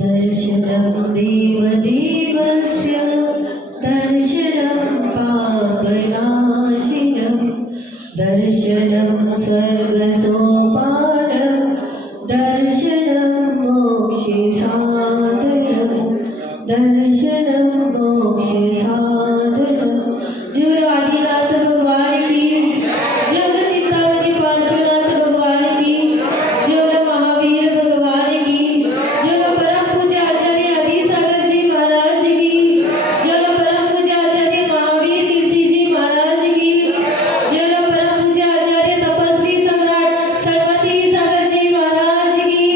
दर्शनं देवदेवस्य दर्शनं पापनाशिनं दर्शनं स्वर्गसोपानं दर्शनं मोक्षसाधनं दर्शनं मोक्षसाधनं। जो आदिनाथ भगवान की, जो चिंतामणि पार्श्वनाथ भगवान की, जो महावीर भगवान की, जो परम पूज्य आचार्य आदि सागर जी महाराज की, जो परम पूज्य आचार्य महावीर कीर्ति जी महाराज की, जो परम पूज्य आचार्य तपस्वी सम्राट सरस्वती सागर जी महाराज की।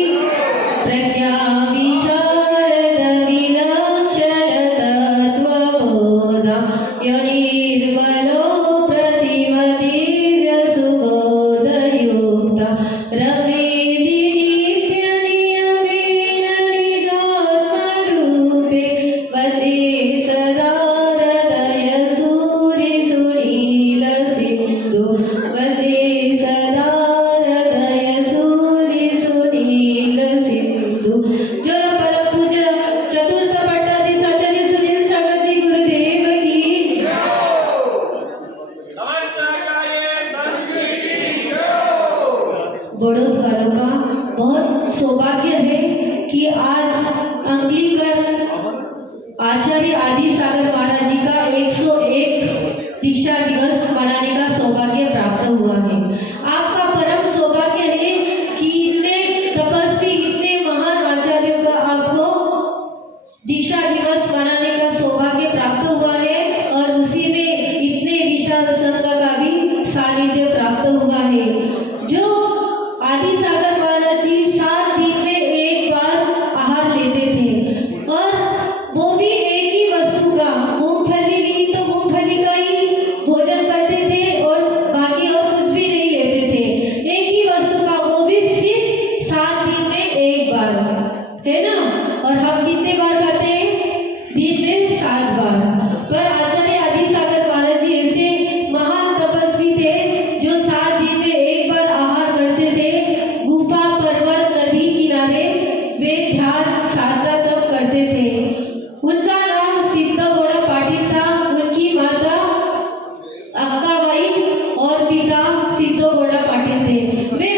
प्रज्ञा विशारद विलक्षण तत्वबोधा निर्मलो प्रतिमदिव्य सुबोधयुक्ता रमेदि नित्यनियमेन निजात्मरूपे वन्दे सदा हृदय सूरिसुनीलसिन्धु वन्दे सदा हृदय सूरिसुनीलसिन्धु। जो परम पूज्य चतुर्थ पट्टाधीश आचार्य सुनील सागर जी गुरुदेव की। बड़ौद वालों का बहुत सौभाग्य है कि आज अंकलीकर आचार्य आदि सागर महाराज जी का 101 दीक्षा दिवस मनाने का सौभाग्य प्राप्त हुआ है। आपका परम सौभाग्य है कि इतने तपस्वी इतने महान आचार्यों का आपको दीक्षा दिवस मनाने का सौभाग्य प्राप्त हुआ है और उसी में इतने विशाल संघ का भी सानिध्य प्राप्त हुआ है। जो आदि सागर महाराज जी 7 दिन में एक बार आहार लेते थे और वो भी एक ही वस्तु का, मूंगफली ली तो मूंगफली का ही भोजन करते थे और बाकी और कुछ भी नहीं लेते थे। एक ही वस्तु का, वो भी सिर्फ 7 दिन में एक बार, है ना। और हम कितने बार खाते हैं? दिन में 7 बार। पर आचार्य आदि सागर महाराज जी ऐसे महान तपस्वी थे जो 7 दिन में एक बार आहार करते थे। गुफा पर्वत नदी किनारे वे ध्यान साधना तप करते थे। उनका नाम सिद्धगौड़ा पाटिल था। उनकी माता अक्काबाई और पिता सिद्धगौड़ा पाटिल थे। वे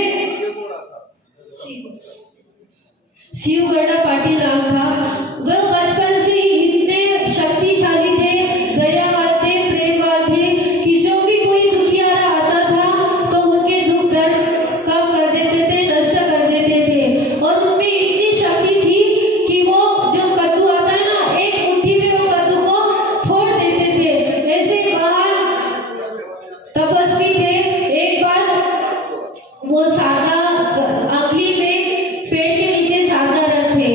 शिवगौड़ा पाटिल नाम था। वह बचपन से ही इतने शक्तिशाली थे, दयावान थे, प्रेमवान थे कि जो भी कोई दुखियारा आता था तो उनके दुख दर्द कम कर देते थे, नष्ट कर देते थे। और उनमें इतनी शक्ति थी कि वो जो कद्दू आता है ना, एक मुट्ठी में वो कद्दू को फोड़ देते थे। ऐसे महान तपस्वी थे। एक बार वो साधना अंगली में पेड़ के नीचे साधना रखे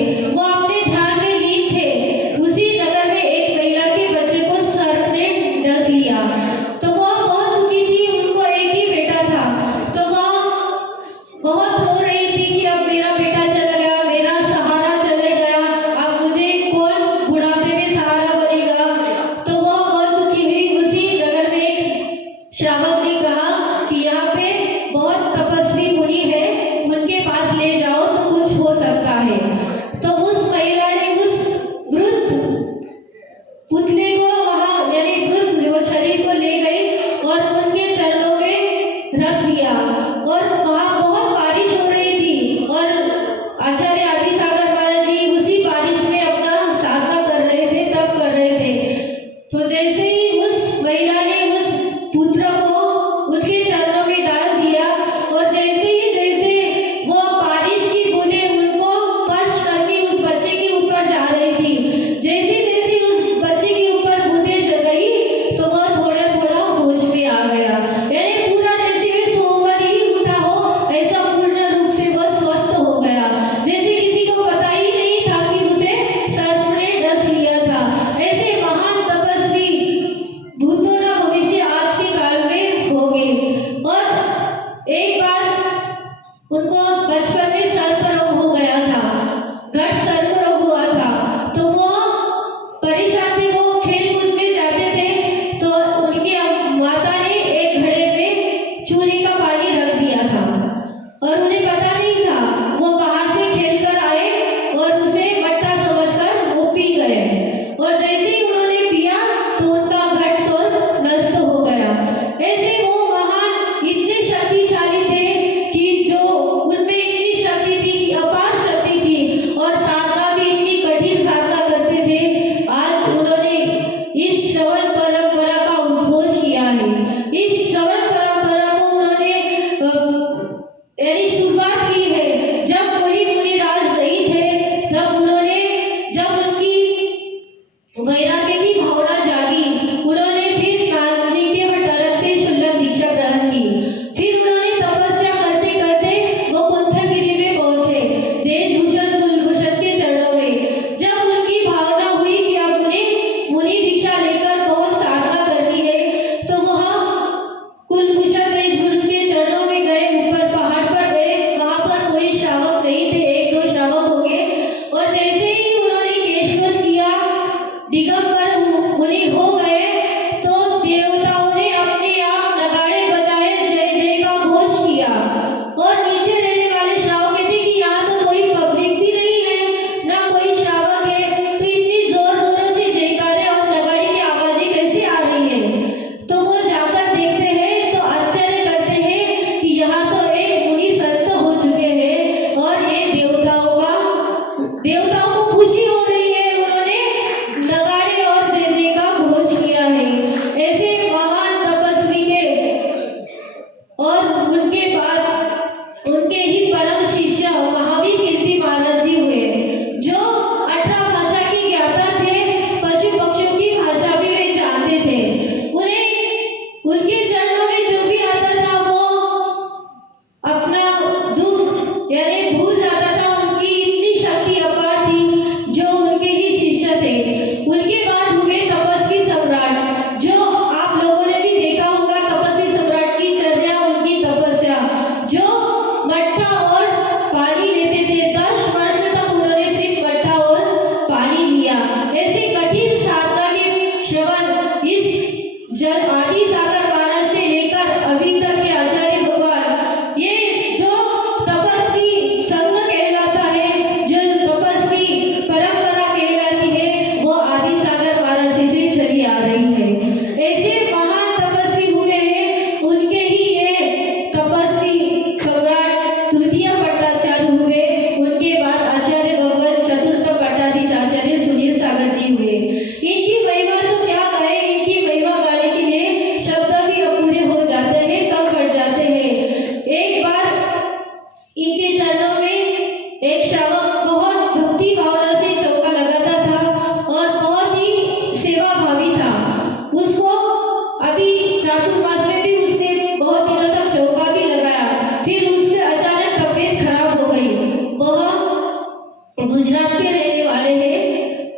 गुजरात के रहने वाले हैं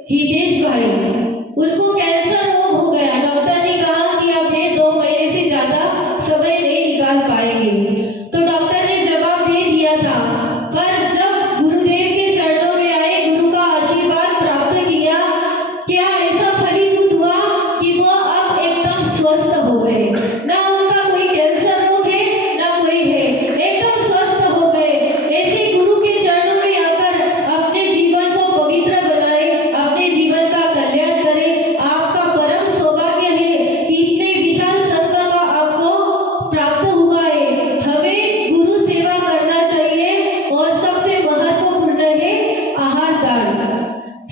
हितेश भाई। उनको कैंसर रोग हो गया। डॉक्टर ने कहा कि आप ये 2 महीने से ज्यादा समय नहीं निकाल पाएंगे। तो डॉक्टर ने जवाब दे दिया था, पर जब गुरुदेव के चरणों में आए, गुरु का आशीर्वाद प्राप्त किया, क्या ऐसा फलीभूत हुआ कि वो अब एकदम स्वस्थ हो गए। ना उनका कोई कैंसर रोग है, ना कोई है, एकदम स्वस्थ हो गए। ऐसे गुरु के चरणों में आकर अपने जीवन को पवित्र बनाए, अपने जीवन का कल्याण करें। आपका परम सौभाग्य है कि इतने विशाल संघ का आपको प्राप्त हुआ है। हमें गुरु सेवा करना चाहिए और सबसे महत्वपूर्ण है आहार दान।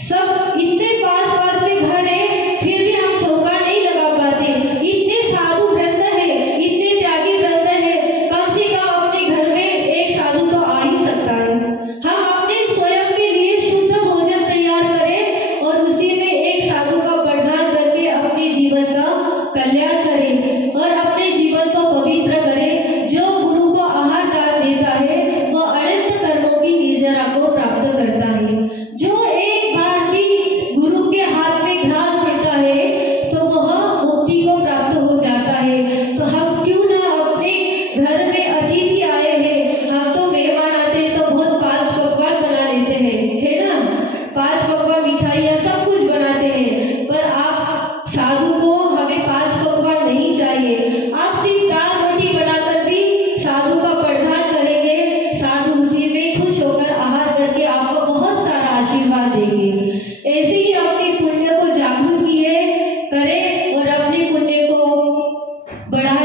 सब इतने पास पास में घर है, फिर भी हम चौका नहीं लगा पाते। इतने साधु व्रत है, इतने त्यागी व्रत है, कम से कम अपने घर में एक साधु तो आ ही सकता है। हम अपने स्वयं के लिए शुद्ध भोजन तैयार करें और उसी में एक साधु का प्रदान करके अपने जीवन का कल्याण करें और अपने जीवन को पवित्र करें। जो गुरु को आहार दान देता है वह अनंत कर्मों की निर्जरा को प्राप्त करता है। जो एक बार भी गुरु के हाथ में घास देता है तो वह मुक्ति को प्राप्त हो जाता है। तो हम क्यों ना अपने घर में अतिथि आए हैं, हम तो मेहमान आते हैं तो बहुत 5 पकवान बना लेते हैं, है ना। 5 पकवान, मिठाइयाँ, सब कुछ बनाते हैं, पर आप साधु को हमें 5 पकवान नहीं चाहिए। आप सिर्फ दाल रोटी बनाकर भी साधु का प्रदान करेंगे, साधु उसी में खुश होकर आहार करके आपको बहुत सारा आशीर्वाद देंगे। ऐसे ही अपने पुण्य को जागृत किए करें और अपने पुण्य को बढ़ाए।